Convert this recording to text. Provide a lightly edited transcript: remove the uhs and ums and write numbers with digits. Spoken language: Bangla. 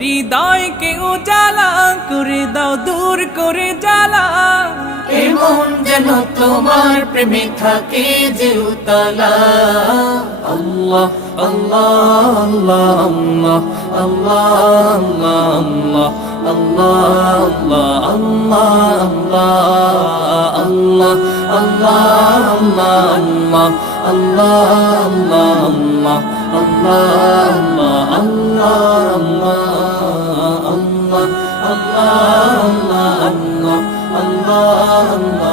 হৃদয়কে উজালা করে দাও, দূর করে জ্বালা। এমন যেন তোমার প্রেমে থাকে যে উতলা। আল্লাহ আল্লাহ আল্লাহ আল্লাহ আল্লাহ আল্লাহ আল্লাহ আল্লাহ আল্লাহ আল্লাহ আল্লাহ আল্লাহ আল্লাহ আল্লাহ আল্লাহ আল্লাহ আল্লাহ আল্লাহ আল্লাহ